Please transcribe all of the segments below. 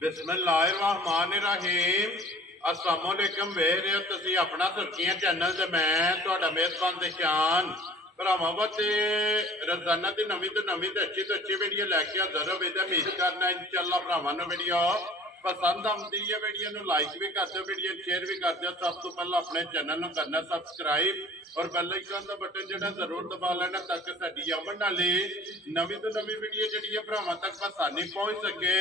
बिस्मिल्लाहिर्रहमानिर्रहीम अस्सलामुअलैकुम वेख रहे हो तुसीं अपना सुर्खियां चैनल ते मैं तुहाडा मेज़बान ते शान भरावां वास्ते रोजाना की नवीं तो अच्छी वीडियो लैके हाज़र हो बेटा उम्मीद करना इंशाअल्लाह भरावां नूं वीडियो पसंद आती है। वीडियो नूं लाइक भी कर दो, वीडियो शेयर भी कर दो। सब तो पहले अपने चैनल नूं करना सबसक्राइब और बेल आइकन का बटन जो जरूर दबा लेना ताकि साडी आउण वाली नवीं तो नवीं वीडियो जी भरावां तक आसानी पहुँच सके।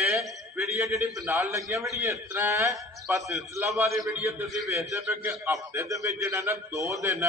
वीडियो जी बनाने लगी वीडियो इस तरह है पर सिलसिलावार वीडियो तुसीं वेखदे पे कि हफ्ते दे विच जिहड़ा ना 2 दिन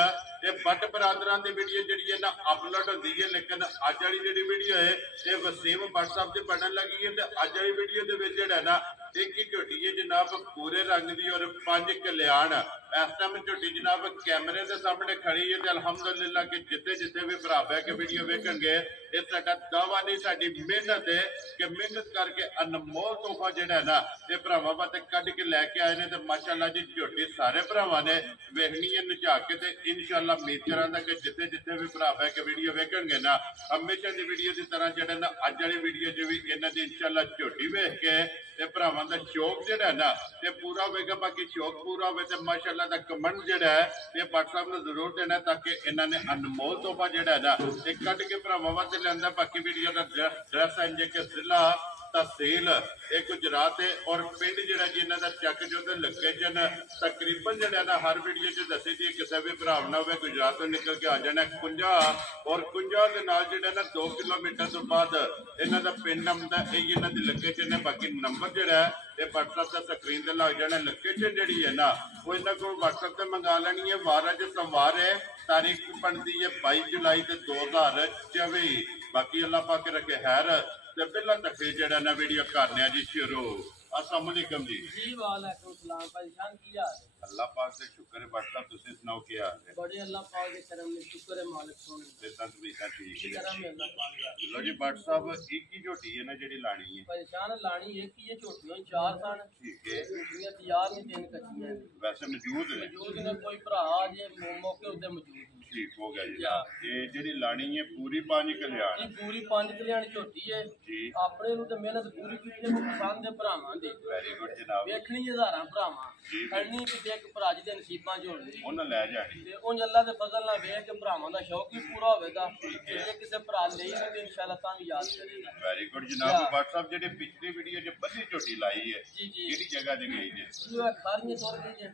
ये बट बरादरां दी वीडियो जिहड़ी है ना अपलोड होंदी है। लेकिन अज वाली जिहड़ी वीडियो है ये वसीम व्हाट्सएप ते बनन लगी है। अज वाली वीडियो दे विच जिहड़ा ना एक ही झोटी है जनाब पूरे रंग की और 5 कल्याण इस टाइम झोटी जनाब कैमरे के सामने खड़ी है। तो अलहमदुलिल्लाह कि जिते जिते भी भरा बह के वीडियो वेखेंगे ये साडा दावा नहीं साडी मेहनत है कि मेहनत करके अनमोल तोहफा जिहड़ा ना ये भरावां वास्ते कढ के लैके आए ने। तो माशाअल्लाह जी झोटी सारे भरावां ने वेखनी है नचा के ते इंशाअल्लाह उम्मीद करांगा कि जिते जिते भी भरा बह के वीडियो वेखेंगे ना हमेशा की वीडियो की तरह जिहड़ा ना अज वाली वीडियो च भी इन्हां दी इंशाअल्लाह झोटी वेख के ते भरावां दा शौक जिहड़ा ना ये पूरा होवेगा। बाकी शौक पूरा होवे ते माशाअल्लाह दा कमेंट जिहड़ा है ये व्हाट्सएप नूं जरूर देना ताकि इन्हां ने अनमोल तोहफा जिहड़ा है ना ये कढ के भरावां वास्ते लिआंदा। बाकी वीडियो दा ड्रैस है जे जिला तहसील एक गुजरात है और पिंड जिहड़ा जी इन्हां दा चक जो ते लोकेशन तकरीबन जिहड़ा ना हर वीडियो च दसी दी किसी भी भरा ना होवे गुजरात तो निकल के आ जाना कुंजा और कुंजा दे नाल जिहड़ा ना 2 किलोमीटर तो बाद इन्हां दा पिंड आउंदा है इन्हां दी लोकेशन है। बाकी नंबर जिहड़ा है ये व्हाट्सएप से स्क्रीन से लग जाना। लोकेशन जिहड़ी है ना वो इन्हां को व्हाट्सएप से मंगा लेनी है। वार अज सोमवार है तारीख बनती है 22 जुलाई 2024। बाकी अल्लाह पाक रखे खैर ते पहला तकरीर जिहड़ा ना वीडियो करने जी शुरू। अस्सलाम वालेकुम जी। जी वालेकुम सलाम भाई जान की हाल है? अल्लाह पाक से शुक्र है। व्हाट्सएप तुसीं सुनाओ क्या हाल है? बड़े अल्लाह पाक के करम में शुक्र है मालिक सोने ते तकरीर ठीक है। करम है अल्लाह पाक का। लो जी व्हाट्सएप एक ही झोटी है ना जिहड़ी लानी है परेशान लानी एक ही है झोटियां 4 सन ठीक है। झोटियां तैयार नहीं तीन कच्चियां वैसे मौजूद है मौजूद ने कोई भरा जे मौके उत्ते मौजूद ठीक हो गया जी। ये जिहड़ी लानी है पूरी 5 कल्याण जी पूरी 5 कल्याण झोटी है जी। अपने नु ते मेहनत पूरी की है पसंद है भरावां दी वेरी गुड जनाब। देखनी हज़ारां भरावां करनी कि एक भरा जी दे नसीबां च होणी उन्हें ले जानी ते उन अल्लाह दे फजल नाल वेख के भरावां दा शौक भी पूरा होवेगा। जे किसे भरा लेई ना ते इंशाअल्लाह तां भी याद करेगा। वेरी गुड जनाब। व्हाट्सएप जिहड़ी पिछली वीडियो च बड़ी झोटी लाई है जी जी किहड़ी जगह ते गई है? ये खारियां तोड़ गई है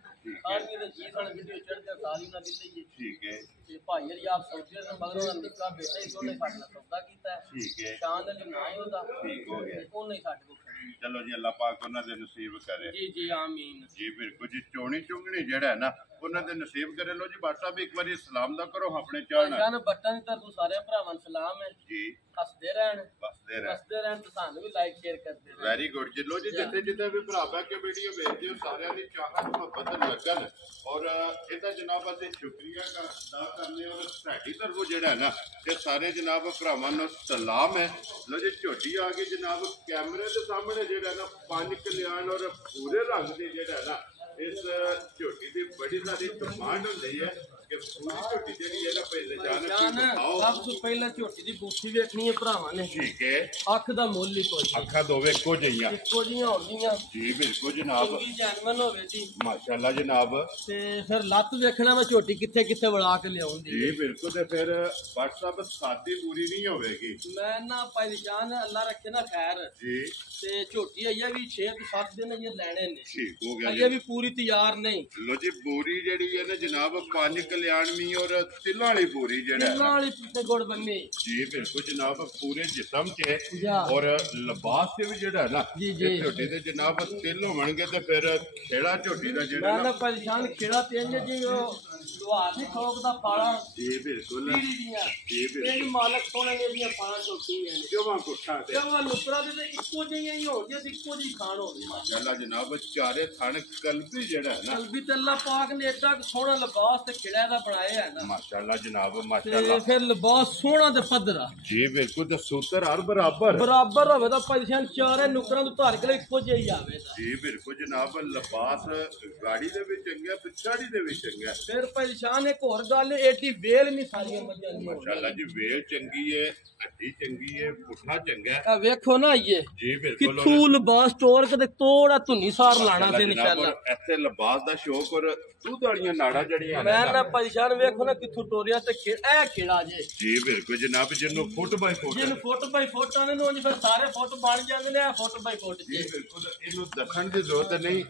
खारियां दे जी सन वीडियो चढ़ते सारी ना दी लई ठीक है। ते भाई यार आप सऊदी ने मगर उन्होंने निक्का बेटा ही उन्होंने साडे नाल सौदा कीता है ठीक है। शान दे ना ही होदा ठीक हो गया। उन्होंने साडे को खड़ी चलो जी अल्लाह पाक उन्हां दे नसीब करे। जी जी आमीन जी बिल्कुल जी। चोणी चुंगनी जेड़ा है ना उन्हां दे नसीब करे। लो जी व्हाट्सएप एक बारी सलाम दा करो अपने चाहना जान बटन तर तू सारे भरावां सलाम है जी। हसदे रहन बसदे रहन तो सानू भी लाइक शेयर करते रहन। वेरी गुड जी। लो जी जिथे जिथे भी भरा बह के वीडियो भेजते हो सारे की चाहत मुहब्बत लगन और इहदा जनाब असीं शुक्रिया अदा करने और साडी तरफों जेड़ा है ना ये सारे जनाब भरावां नूं सलाम है। लो जी झोटी आ गई जनाब कैमरे के सामने जेड़ा ना 5 कल्याण और पूरे रंग की जेड़ा है ना इस झोटी की बड़ी सारी डिमांड होती है कि पूरी झोटी जी है ना पहले जान सब तो पहले झोटी की बूथी वेखनी है भरावां ने ठीक है। अख दा मुੱਲ ही कोई अखा दोवे इक्को जिहियां होंदियां जी बिल्कुल जनाब जैनवन होवे जी माशाअल्लाह जनाब। ते फिर लत्त वेखना मैं झोटी किथे किथे वड़ा के लियाउंदी जी बिल्कुल। ते फिर व्हाट्सएप सादी पूरी नहीं होवेगी मैं ना परेशान अल्लाह रखे ना खैर जी। ते झोटी अजे भी 6 से 7 दिन ये लेने ने ठीक हो गया अजे भी पूरी तैयार नहीं। लो जी पूरी जेड़ी है ना जनाब 5 कल्याण मी और तिला वाली पूरी जेड़ा है तिला वाली ते गुड़ बन्नी जी बिल्कुल जनाब पूरे जिस्म च जा। और लिबास से भी जेड़ा है ना जी जी झोटी दे जनाब तिल होणगे ते फिर खेड़ा झोटी दा जेड़ा मैं ना परेशान खेड़ा तेज जी ओ दुआ दी ठोक दा पाला जी बिल्कुल पीड़ी दियां जी बिल्कुल तेज मालक सोने ने दियां पाला झोटियां ने जवां कुठा ते जवां नुकरा दे इक्को जिहियां ही हो गया इक्को जी खान हो गई माशाअल्लाह जनाब चारे थाने कल्बी जेड़ा है ना कल्बी ते अल्लाह पाक ने एडा सोहना लिबास ते खिड़ा दा बनाया है ना माशाअल्लाह जनाब ते माशाअल्लाह फिर लिबास सोहना ते पदरा जी बिल्कुल। ते सूत्र हर बराबर होवे दा परेशान चारे नुकरां तो धर के इक्को जिहा ही आवे जी बिल्कुल जनाब। लिबास गाड़ी दे भी चंगा पिछाड़ी दे भी चंगा फिर परेशान एक और गल एडी वेल नहीं सारियां मजां दी माशाल्लाह जी वेल चंगी है, हड्डी चंगी है, पुठा चंगा है। वेखो ना ये जी बिल्कुल किथू लिबास टोर के तोड़ा धुनी सार लाना से इंशाल्लाह ऐसे लिबास दा शौक और दूध वालियां नाड़ा जड़ियां मैं ना परेशान वेखो ना किथू टोरिया ते ए केड़ा जे जी बिल्कुल जनाब जिन्नू फुट बाय फुट जिन फुट बाय फुट आने नो फिर सारे फुट बन जांदे ने फुट बाय फुट जी जी बिल्कुल इन्नू दखन दी जरूरत नहीं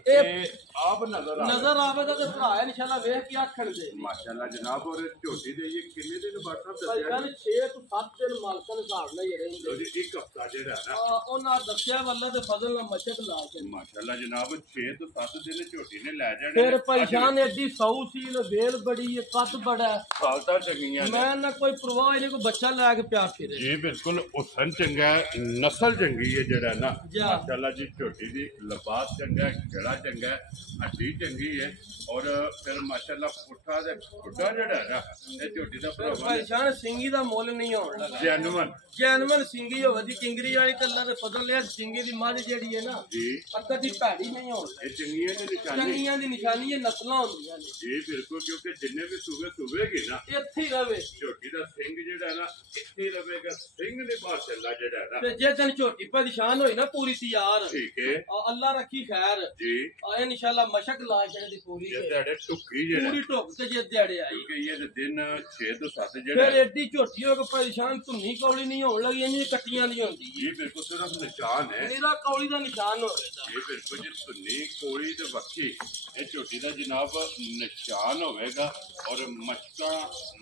आप नजर आवेगा ते भरा इंशाल्लाह वेख के आखण दे माशाल्लाह जनाब और झोटी दे ये किन्ने दिन बाद परेशान 6 तो 7 दिन मालकां दे हिसाब नाल ही रहेंगे एक हफ्ता जेड़ा ना ਉਹਨਾਂ ਦੱਸਿਆ ਵੱਲਾ ਦੇ ਫਜ਼ਲ ਨਾਲ ਮਸ਼ਕ ਲਾ ਕੇ माशाल्लाह जनाब 6 तो 7 दिन झोटी ने ले जाने ਫਿਰ ਪਰੇਸ਼ਾਨ ਐਡੀ ਸੌ ਸੀ ਵੇਲ ਬੜੀ ਹੈ ਕੱਦ ਬੜਾ खालता चंगियां मैं ना कोई परवाह नहीं कोई बच्चा लैके प्या फिरे जी बिल्कुल हुसन चंगा है नस्ल चंगी है जेड़ा ना जा। माशाल्लाह जी झोटी दी लिबास चंगा है गला चंगा है हड्डी चंगी है और फिर माशाल्लाह पुठा दे पुठा जेड़ा है ना ये झोटी दा फिर परेशान सिंगी दा मोल नहीं होण लगा जैनवन जैनवन सिंगी होवे दी किंगरी वाली कल्ला दे फजल ले सिंगी दी मझ जेड़ी है ना जी अक्का दी भैड़ी नहीं होण ये चंगियां दी निशानी चंगियां दी निशानी ये नस्लां होंदियां ने जी बिल्कुल क्योंकि जिन्ने भी सुबेगी ना ਇੱਥੇ ਹੀ ਰਵੇ झोटी दा सिंग जेड़ा है ना इत्थे ही रवेगा सिंग ने माशाल्लाह जेड़ा है ना ਤੇ ਜੇ ਤਨ ਝੋਟੀ ਪਰੇਸ਼ਾਨ ਹੋਈ ਨਾ ਪੂਰੀ ਤਿਆਰ ठीक है ਅੱਲਾ ਰੱਖੀ ਖੈਰ जी ਆ ਇਨਸ਼ਾਅੱਲਾ ਮਸ਼ਕ ਲਾ ਛੜੇ ਦੀ ਪੂਰੀ ये तेरे टुक्की जेड़ा ਪੂਰੀ ਢੁੱਕ ਤੇ ਜੇ ਦਿਹਾੜੇ ਆਈ क्योंकि ये दिन 6 तो 7 ਫਿਰ जेड़ा ਐਡੀ ਝੋਟੀ ਹੋ ਕੇ ਪਰੇਸ਼ਾਨ ਧੁੰਨੀ ਕੌਲੀ ਨਹੀਂ ਹੋਣ ਲੱਗੀ ਇੰਨੀ ਕੱਟੀਆਂ ਦੀ ਹੁੰਦੀ ये बिल्कुल सिर्फ निशान है ਇਹਦਾ ਕੌਲੀ ਦਾ ਨਿਸ਼ਾਨ ਹੋਵੇਗਾ ये बिल्कुल जी सुन्नी कोड़ी ते वक्की ये झोटी दा जनाब निशान होवेगा और मशका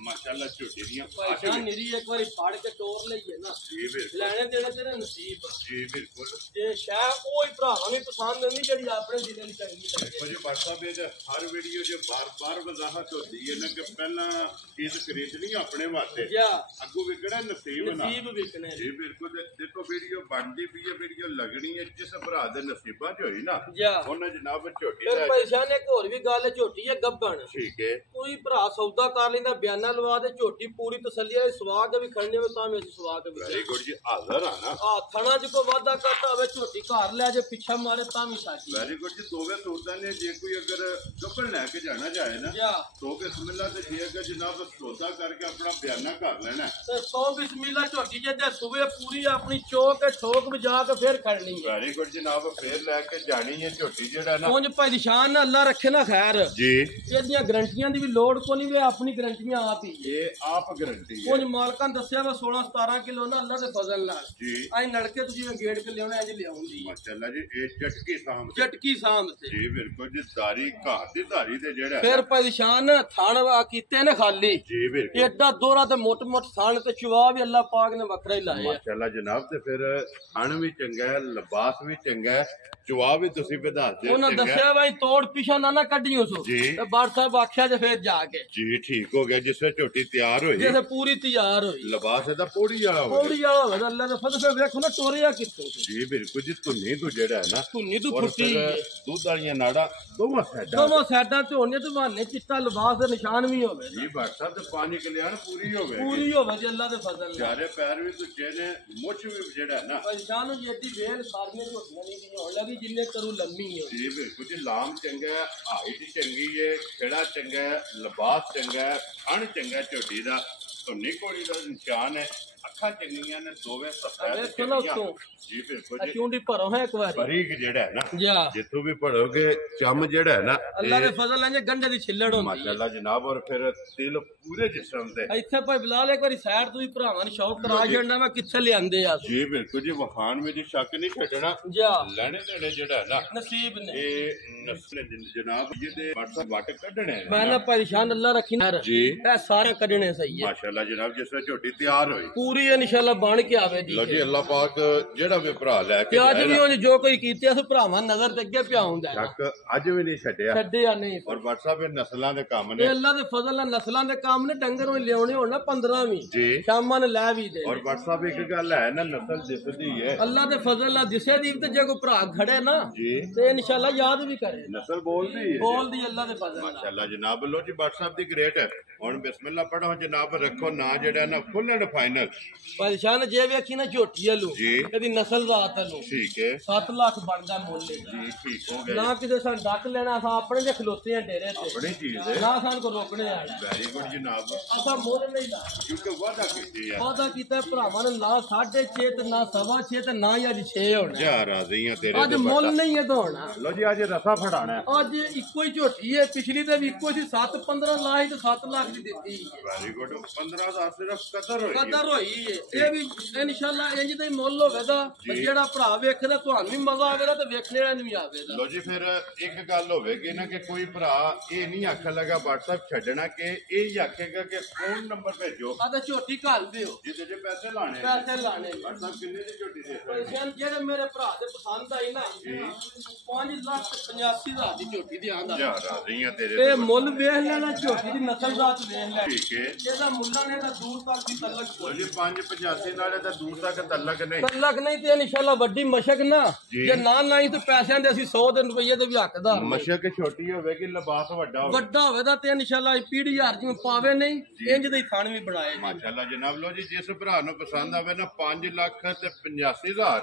माशाल्लाह झोटी दियां ਪਰੇਸ਼ਾਨ ਨਿਰੀ ਇੱਕ ਵਾਰੀ ਫੜ ਕੇ ਤੋੜ ਲਈਏ ਨਾ जी बिल्कुल ਲੈਣੇ ਦੇਣੇ ਤੇਰਾ ਨਸੀਬ जी बिल्कुल ਜੇ ਸ਼ਾਹ ਕੋਈ ਭਰਾਵਾਂ ਨੂੰ ਪਸੰਦ ਨਹੀਂ ਜਿਹੜੀ ਆਪਣੇ ਦਿਲ ਦੀ ਚੰਗੀ ਲੱਗੇ देखो जी बात साहब ये हर वीडियो जो बार-बार वजाहत होती है ना कि पहला चीज खरीदनी अपने वास्ते ਜਾਂ अगू विकड़ा नसीब ना ਨਸੀਬ ਵਿਕਣੇ जी बिल्कुल देखो वीडियो बनती भी है वीडियो लगनी है जिस भरा दे नसीबां च होई ना ਜਾਂ उन्हें जनाब झोटी ਫਿਰ दा ਪਰੇਸ਼ਾਨ ਇੱਕ ਹੋਰ ਵੀ ਗੱਲ ਹੈ ਝੋਟੀ ਹੈ ਗੱਬਣ ठीक है ਕੋਈ ਭਰਾ ਸੌਦਾ ਕਰ ਲੈਂਦਾ ਬਿਆਨਾ ਲਵਾ ਦੇ ਝੋਟੀ ਪੂਰੀ ਤਸੱਲੀ ਵਾਲੀ ਸਵਾ ਕੇ ਵੀ ਖੜਨੇ ਹੋਵੇ ਤਾਂ ਵੀ ਅਸੀਂ ਸਵਾ ਕੇ ਵੀ वेरी गुड जी हाजिर आना ਆ ਥਣਾ ਚ ਕੋ ਵਾਦਾ ਕਰਤਾ ਹੋਵੇ ਝੋਟੀ ਘਰ ਲੈ ਜੇ ਪਿੱਛਾ ਮਾਰੇ ਤਾਂ ਵੀ ਸਾਡੀ वेरी गुड जी दोवे सूरतां ने जे कोई अगर कपल लेके जाना चाहे ना ਜਾਂ तो बिस्मिल्लाह ते जे अगर जनाब सौदा करके अपना बयाना कर लेना है। ਤੇ ਸੌ ਬਿਸਮਿਲ੍ਲਾ ਝੋਟੀ ਜੇ ਤੇ ਸੂਬੇ ਪੂਰੀ ਆਪਣੀ ਚੋਕ ਤੇ ਠੋਕ ਵਜਾ ਕੇ ਫੇਰ ਖੜਨੀ ਹੈ वेरी गुड जनाब फिर लेके जानी है झोटी जेड़ा ना ਉਂਝ ਪਰੇਸ਼ਾਨ ਨਾ ਅੱਲਾ ਰੱਖੇ ਨਾ ਖੈਰ जी ਇਹਦੀਆਂ ਗਰੰਟੀਆਂ ਦੀ ਵੀ ਲੋੜ ਕੋ ਨਹੀਂ ਵੇ ਆਪਣੀ ਗਰੰਟੀਆਂ ਆਪ ਹੀ ये आप गारंटी है ਉਂਝ ਮਾਲਕਾਂ ਨੇ ਦੱਸਿਆ ਵਾ 16 17 ਕਿਲੋ ਨਾ ਅੱਲਾ ਦੇ ਫਜ਼ਲ ਨਾਲ जी ਐ ਨੜਕੇ ਤੁਸੀਂ ਗੇੜ ਕੇ ਲਿਆਉਣਾ ਇੰਜ ਲਿਆਉਂਦੀ माशाल्लाह जी ये झटकी साम ਝਟਕੀ ਸਾਹਮ ਤੇ जी बिल्कुल जी दारी घाट दी दारी ते जेड़ा है ਫਿਰ ना, ਪਰੇਸ਼ਾਨ ਥਾਣ ਕੀਤੇ ਨੇ ਖਾਲੀ जी बिल्कुल ਏਡਾ ਦੋਰਾ ਤੇ ਮੋਟ ਥਾਣ ਤੇ ਚੁਆ ਵੀ ਅੱਲਾ ਪਾਕ ਨੇ ਵੱਖਰਾ ਹੀ ਲਾਇਆ माशाल्लाह जनाब ते फिर थन भी चंगा है लिबास भी चंगा है चुआ भी तुसी वधा दे ਉਹਨਾਂ चंगा है। ਦੱਸਿਆ ਬਾਈ ਤੋੜ ਪਿਛਾ ਨਾ ਕੱਢੀਓ ਸੋ जी। ਤੇ ਬਾੜ ਸਾਹਿਬ ਆਖਿਆ ਜੇ ਫੇਰ ਜਾ ਕੇ जी ठीक हो गया जिससे झोटी तैयार हुई ਜੇ ਪੂਰੀ ਤਿਆਰ ਹੋਈ लिबास ਇਹਦਾ ਪੌੜੀ ਵਾਲਾ ਹੋ ਪੌੜੀ ਵਾਲਾ ਹੋਵੇ ਅੱਲਾ ਦੇ ਫਜ਼ਲ ਨਾਲ ਵੇਖੋ ਨਾ ਟੋਰਿਆ ਕਿੱਥੋਂ ਜੀ ਬਿਲਕੁਲ ਜੀ ਧੁੰਨੀ ਤੋਂ ਜਿਹੜਾ ਹੈ ਨਾ ਧੁੰਨੀ ਤੋਂ ਔਰ ਫੁੱਟੀ ਫਿਰ ਦੁੱਧ ਵਾਲੀਆਂ ਨਾੜਾਂ ਦੋਵਾਂ ਸਾਈਡਾਂ ਦੋਨੋਂ ਸਾਈਡਾਂ ਤੇ ਹੋਣੇ ਤੇ ਬਹਾਨੇ ਚਿੱਟਾ ਲਿਬਾਸ ਦੇ ਨਿਸ਼ਾਨ ਵੀ ਹੋਵੇ ਜੀ ਬਾਟਾ ਤੇ ਪਾਣੀ ਕਲਿਆਣ ਪੂਰੀ ਹੋਵੇ ਪੂਰੀ ਹੋਵੇ ਜੀ ਅੱਲਾ ਦੇ ਫਜ਼ਲ ਨਾਲ ਚਾਰੇ ਪੈਰ ਵੀ ਤੁਝੇ ਨੇ ਮੁੱਛ ਵੀ ਜਿਹੜਾ ਹੈ ਨਾ ਪਰੇਸ਼ਾਨ ਨੂੰ ਜਿੱਦੀ ਵੇਲ ਸਾਰੀਆਂ ਝੋਟੀਆਂ ਨਹੀਂ ਹੋਣ ਲੱਗੀ ਜਿੰਨੇ ਕਰੂ ਲੰਮੀ ਹੋ ਜੀ ਬਿਲਕੁਲ ਜੀ ਲਾਮ ਚੰਗਾ ਹੈ ਹਾਈਟ ਚੰਗੀ ਹੈ ਖੇੜਾ ਚੰਗਾ ਹੈ ਲਿਬਾਸ ਚੰਗਾ ਹੈ ਖਾਣ ਚੰਗਾ ਝੋਟੀ ਦਾ ਧੁੰਨੀ ਕੋੜੀ ਦਾ ਨਿਸ਼ਾਨ ਹੈ ਅੱਖਾਂ ਚੰਗੀਆਂ ਨੇ ਦੋਵੇਂ ਸਫੈਦ ਵੇਖੋ ਨਾ ਉੱਤੋਂ। ਜੀ ਬਿਲਕੁਲ ਜੀ ਚੁੰਡੀ ਭਰੋ ਹੈ ਇੱਕ ਵਾਰੀ ਬਰੀਕ ਜਿਹੜਾ ਹੈ ਨਾ ਜਾ ਜਿੱਥੋਂ ਵੀ ਪੜੋਗੇ ਚਮ ਜਿਹੜਾ ਹੈ ਨਾ ਅੱਲਾ ਦੇ ਇਹ ਫਜ਼ਲ ਨਾਲ ਜੇ ਗੰਢੇ ਦੀ ਛਿੱਲੜ ਹੁੰਦੀ ਹੈ ਮਾਸ਼ਾਅੱਲਾ ਜਨਾਬ ਔਰ ਫਿਰ ਤਿਲ ਪੂਰੇ ਜਿਸਮ ਤੇ ਇੱਥੇ ਭਾਈ ਬਲਾਲ ਇੱਕ ਵਾਰੀ ਸਾਈਡ ਤੋਂ ਹੀ ਭਰਾਵਾਂ ਨੇ ਸ਼ੌਕ ਕਰਾ ਛੱਡਣਾ ਮੈਂ ਕਿੱਥੇ ਲਿਆਂਦੇ ਆ ਜੀ ਬਿਲਕੁਲ ਜੀ ਵਖਾਨ ਵਿੱਚ ਸ਼ੱਕ ਨਹੀਂ ਛੱਡਣਾ ਜਾ ਲੈਣੇ ਦੇਣੇ ਜਿਹੜਾ ਹੈ ਨਾ ਨਸੀਬ ਨੇ ਇਹ ਨਸਲ ਜਨਾਬ ਜਿਹਦੇ WhatsApp ਵਟ ਕੱਢਣੇ ਨੇ ਮੈਂ ਨਾ ਪਰੇਸ਼ਾਨ ਅੱਲਾ ਰੱਖੀ ਨਾ ਜੀ ਇਹ ਸਾਰੇ ਕੱਢਣੇ ਸਹੀ ਹੈ ਮਾਸ਼ਾਅੱਲਾ ਜਨਾਬ ਜਿਸ ਤਰ੍ਹਾਂ ਝੋਟੀ ਤਿਆਰ ਹੋਈ ਪੂਰੀ ਇਨਸ਼ਾਅੱਲਾ ਬਣ ਕੇ ਆਵੇ ਲੋ ਜੀ ਜੀ ਅੱਲਾਹ ਪਾਕ ਜਿਹੜਾ ਵੀ ਭਰਾ ਲੈ ਕੇ ਤੇ ਅੱਜ ਜਾਏ ਵੀ ਨਾ, ਉਹ ਜੋ ਕੋਈ ਕੀਤੀ ਉਸ ਭਰਾਵਾਂ ਨਜ਼ਰ ਤੇ ਅੱਗੇ ਪਿਆ ਹੁੰਦਾ ਹੈ ਸ਼ੱਕ ਅੱਜ ਵੀ ਨਹੀਂ ਛੱਡਿਆ ਛੱਡਿਆ ਨਹੀਂ ਔਰ WhatsApp ਇਹ ਨਸਲਾਂ ਦੇ ਕੰਮ ਇਹ ਨੇ ਅੱਲਾ ਦੇ ਫਜ਼ਲ ਨਾਲ ਨਸਲਾਂ ਦੇ ਕੰਮ ਨੇ ਡੰਗਰ ਨੂੰ ਲਿਆਉਣੇ ਹੋਣ ਨਾ 15 ਵੀ ਜੀ ਸ਼ਾਮਾਂ ਨੂੰ ਲੈ ਵੀ ਦੇ ਔਰ WhatsApp ਇੱਕ ਗੱਲ ਹੈ ਨਾ ਨਸਲ ਦਿਸਦੀ ਹੈ ਅੱਲਾ ਦੇ ਫਜ਼ਲ ਨਾਲ ਜਿਸੇ ਦੀ ਤੇ ਜੇ ਕੋਈ ਭਰਾ ਖੜੇ ਨਾ ਜੀ ਤੇ ਇਨਸ਼ਾਅੱਲਾ ਯਾਦ ਵੀ ਕਰੇ ਨਸਲ ਬੋਲਦੀ ਹੈ ਬੋਲਦੀ ਅੱਲਾ ਦੇ ਫਜ਼ਲ ਨਾਲ ਮਾਸ਼ਾਅੱਲਾ ਜਨਾਬ ਲੋ ਜੀ WhatsApp ਦੀ ਗ੍ਰੇਟ ਹੈ ਹੁਣ ਬਿਸਮਿल्लाह ਪੜੋ ਜਨਾਬ, ਰੱਖੋ ਨਾ ਜਿਹੜਾ ਨਾ ਫੁੱਲ ਐਂਡ ਫਾਈਨਲ। ਪਰੇਸ਼ਾਨ ਜੇ ਵੇਖੀ ਨਾ ਝੋਟੀ ਵਾਲੂ ਜੀ। ਇਹਦੀ ਨਸਲ ਰਾਤ ਨੂੰ ਠੀਕ ਹੈ 7 ਲੱਖ ਬਣਦਾ ਮੁੱਲ ਜੀ, ਠੀਕ ਹੋ ਗਿਆ ਨਾ ਕਿਸੇ ਸਾਨ ਡੱਕ ਲੈਣਾ, ਅਸਾਂ ਆਪਣੇ ਦੇ ਖਲੋਤੇ ਆ ਡੇਰੇ ਤੇ, ਆਪਣੀ ਚੀਜ਼ ਹੈ। ਨਾ ਸਾਨੂੰ ਕੋ ਰੋਕਣੇ ਆ। ਵੈਰੀ ਗੁੱਡ ਜਨਾਬ, ਅਸਾਂ ਮੁੱਲ ਨਹੀਂ ਲਾ ਕਿਉਂਕਿ ਵਾਦਾ ਕੀਤੀ ਆ। ਵਾਦਾ ਕੀਤਾ ਭਰਾਵਾਂ ਨੇ, ਨਾ 6.5 ਤੇ ਨਾ 6.5 ਤੇ ਨਾ ਹੀ ਅੱਜ 6 ਹੋਣਾ। ਜਾ ਰਾਜ਼ੀ ਆ ਤੇਰੇ ਅੱਜ ਤੇ ਮੁੱਲ ਬਤਾ। ਨਹੀਂ ਇਹ ਹੋਣਾ। ਲੋ ਜੀ ਅੱਜ ਰਸਾ ਫੜਾਣਾ ਹੈ। ਅੱਜ ਇੱਕੋ ਹੀ ਝੋਟੀ ਹੈ, ਪਿਛਲੀ ਤੇ ਵੀ ਇੱਕੋ ਸੀ, 7-15 ਲਾਈ ਤੇ 7 ਲੱਖ ਦੀ ਦਿੱਤੀ। ਵੈਰੀ ਗੁੱਡ, 15,000 ਸਿਰਫ ਕਦਰ ਹੋਈ ਹੈ। ਕਦਰ ਹੋਈ ਹੈ। ਇਹ ਵੀ ਇਨਸ਼ਾਅੱਲਾ ਇੰਜ ਦਾ ਹੀ ਮੁੱਲ ਹੋਵੇਗਾ, ਜਿਹੜਾ ਭਰਾ ਵੇਖਦਾ ਤੁਹਾਨੂੰ ਵੀ ਮਜ਼ਾ ਆਵੇਗਾ ਤੇ ਵੇਖਣੇ ਵਾਲਿਆਂ ਨੂੰ ਵੀ ਆਵੇਗਾ। ਲੋ ਜੀ ਫਿਰ ਇੱਕ ਗੱਲ ਹੋਵੇਗੀ ਨਾ ਕਿ ਕੋਈ ਭਰਾ ਇਹ ਨਹੀਂ ਆਖਣ ਲੱਗਾ WhatsApp ਛੱਡਣਾ, ਕਿ ਇਹ ਹੀ ਆਖੇਗਾ ਕਿ ਫੋਨ ਨੰਬਰ ਭੇਜੋ ਆ ਤਾਂ ਝੋਟੀ ਘੱਲ ਦਿਓ, ਜਿਹਦੇ 'ਚ ਪੈਸੇ ਲਾਣੇ। ਪੈਸੇ ਲਾਣੇ। WhatsApp ਕਿੰਨੇ ਦੀ ਝੋਟੀ ਦੇ ਪੈਸੇ ਜਿਹੜੇ ਮੇਰੇ ਭਰਾ ਦੇ ਪਸੰਦ ਆਈ ਨਾ, 5,85,000 ਦੀ ਝੋਟੀ ਦੀ ਆਂਦਾ। ਜਾ ਰਾਜ਼ੀ ਆ ਤੇਰੇ ਇਹ ਤੇ। ਮੁੱਲ ਵੇਖ ਲੈਣਾ, ਝੋਟੀ ਦੀ ਨਸਲ ਰਾਤ ਵੇਖ ਲੈ। ਠੀਕ ਹੈ। ਇਹਦਾ ਮੁੱਲਾਂ ਨੇ ਤਾਂ ਦੂਰ ਤੱਕ ਦੀ ਤਲਕ ਲੋ ਜੀ 585 ਨਾਲੇ ਤਾਂ ਦੂਰ ਤੱਕ ਤਲਕ ਨਹੀਂ। ਤਲਕ ਨਹੀਂ ਤੇ ਇਨਸ਼ਾਅੱਲਾ ਵੱਡੀ ਮਸ਼ਕ ਨਾ, ਜੀ। ਜੇ ਨਾ ਲਾਈ ਤੇ ਪੈਸਿਆਂ ਦੇ ਅਸੀਂ 100 ਦੇ ਰੁਪਈਏ ਦੇ ਵੀ ਹੱਕਦਾਰ। ਮਸ਼ਕ ਛੋਟੀ ਹੋਵੇਗੀ, ਲਿਬਾਸ ਵੱਡਾ ਹੋਵੇ। ਵੱਡਾ ਹੋਵੇਗਾ ਤੇ ਇਨਸ਼ਾਅੱਲਾ ਪੀੜੀ ਹਜ਼ਾਰ ਜਿਵੇਂ ਪਾਵੇ ਨਹੀਂ, ਇੰਜ ਦੇ ਥਾਣ ਵੀ ਬਣਾਏ। ਮਾਸ਼ਾਅੱਲਾ ਜਨਾਬ। ਲੋ ਜੀ ਜਿਸ ਭਰਾ ਨੂੰ ਪਸੰਦ ਆਵੇ ਨਾ 5,85,000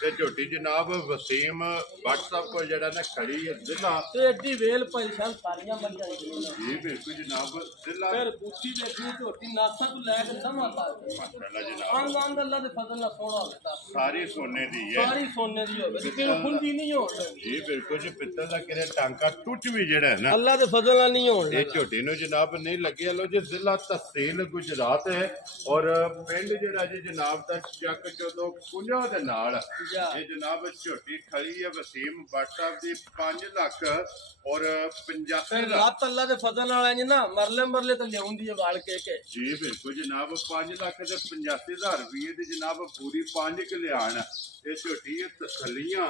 ਤੇ ਝੋਟੀ ਜਨਾਬ ਵਸੀਮ WhatsApp ਕੋਲ ਜਿਹੜਾ ਨਾ ਖੜੀ ਹੈ ਜ਼ਿਲ੍ਹਾ। ਤੇ ਐਡੀ ਵੇਲ ਪੈਸਾ ਸਾਰੀਆਂ ਮੱਝਾਂ ਦੀਆਂ। ਜੀ ਬਿਲਕੁਲ ਜਨਾਬ, ਜ਼ਿਲ੍ਹਾ। ਫਿਰ ਬੂਥੀ ਵੇਖੀ ਝੋਟੀ ਨਾਸਾ ਤੋਂ ਲੈ ਕੇ ਨਵਾਂ ਤੱਕ। ਮਾਸ਼ਾਅੱਲਾ ਜਨਾਬ, ਆਨੰਦ ਅੱਲਾ ਦੇ ਫਜ਼ਲ ਨਾਲ ਸੋਹਣਾ ਹੋਵੇਗਾ। ਸਾਰੀ ਸੋਨੇ ਦੀ ਹੈ। ਸਾਰੀ ਸੋਨੇ ਦੀ ਹੋਵੇ, ਕਿਉਂ ਖੁੰਦੀ ਨਹੀਂ ਹੋਣ। ਜੀ ਬਿਲਕੁਲ ਜੀ, ਪਿੱਤਲ ਦਾ ਕਿਰੇ ਟਾਂਕਾ ਟੁੱਟ ਵੀ ਜਿਹੜਾ ਹੈ ਨਾ, ਅੱਲਾ ਦੇ ਫਜ਼ਲ ਨਾਲ ਨਹੀਂ ਹੋਣ। ਇਹ ਝੋਟੀ ਨੂੰ ਜਨਾਬ ਨਹੀਂ ਲੱਗਿਆ। ਲੋ ਜੀ ਜ਼ਿਲ੍ਹਾ ਤਹਿਸੀਲ ਗੁਜਰਾਤ ਹੈ ਔਰ ਪਿੰਡ ਜਿਹੜਾ ਜੀ ਜਨਾਬ ਦਾ ਚੱਕ ਚੋਦੋ ਕੁੰਜਾ ਦੇ ਨਾਲ। ਇਹ ਜਨਾਬ ਝੋਟੀ ਖੜੀ ਹੈ ਵਸੀਮ WhatsApp ਦੀ 5 ਲੱਖ ਔਰ 85,000। ਰਾਤ ਅੱਲਾ ਦੇ ਫਜ਼ਲ ਨਾਲ ਇੰਜ ਨਾ ਮਰਲੇ ਮਰਲੇ ਤੇ ਲਿਆਉਂਦੀ ਹੈ ਵਾਲ ਕੇ। ਜੀ ਬਿਲਕੁਲ ਜਨਾਬ, 5 ਲੱਖ ਤੇ 85,000 ਰੁਪਏ ਦੀ ਜਨਾਬ ਪੂਰੀ 5 ਕਿਲਿਆਣ। ਇਹ ਝੋਟੀ ਹੈ ਤਸੱਲੀਆਂ,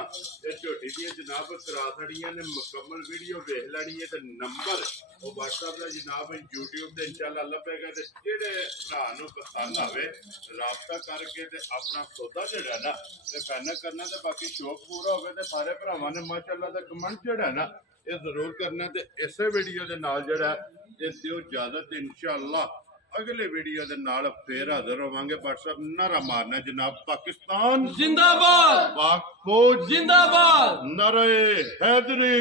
ਇਹ ਝੋਟੀ ਦੀਆਂ ਜਨਾਬ ਕਰਾ ਛੜੀਆਂ ਨੇ। ਮੁਕੰਮਲ ਵੀਡੀਓ ਵੇਖ ਲੈਣੀ ਹੈ ਤੇ ਨੰਬਰ ਉਹ WhatsApp ਦਾ ਜਨਾਬ YouTube ਤੇ ਇਨਸ਼ਾਅੱਲਾ ਲੱਭੇਗਾ। ਤੇ ਜਿਹੜੇ ਭਰਾ ਨੂੰ ਪਸੰਦ ਆਵੇ ਰਾਬਤਾ ਕਰਕੇ ਤੇ ਆਪਣਾ ਸੌਦਾ ਜਿਹੜਾ ਨਾ ਤੇ ਫਾਈਨਲ ਕਰਨਾ, ਤੇ ਬਾਕੀ ਸ਼ੌਕ ਪੂਰਾ ਹੋਵੇ ਤੇ ਸਾਰੇ ਭਰਾਵਾਂ ਨੇ ਮਾਸ਼ਾਅੱਲਾ ਦਾ ਕਮੈਂਟ ਜਿਹੜਾ ਨਾ ਇਹ ਜ਼ਰੂਰ ਕਰਨਾ। ਤੇ ਇਸੇ ਵੀਡੀਓ ਦੇ ਨਾਲ ਜਿਹੜਾ ਇਹ ਦਿਓ ਇਜਾਜ਼ਤ, ਇਨਸ਼ਾਅੱਲਾ ਅਗਲੇ ਵੀਡੀਓ ਦੇ ਨਾਲ ਫੇਰ ਹਾਜ਼ਰ ਹੋਵਾਂਗੇ। WhatsApp ਨਾਰਾ ਮਾਰਨਾ ਜਨਾਬ, ਪਾਕਿਸਤਾਨ जिंदाबाद, पाक फौज जिंदाबाद, नारे हैदरी।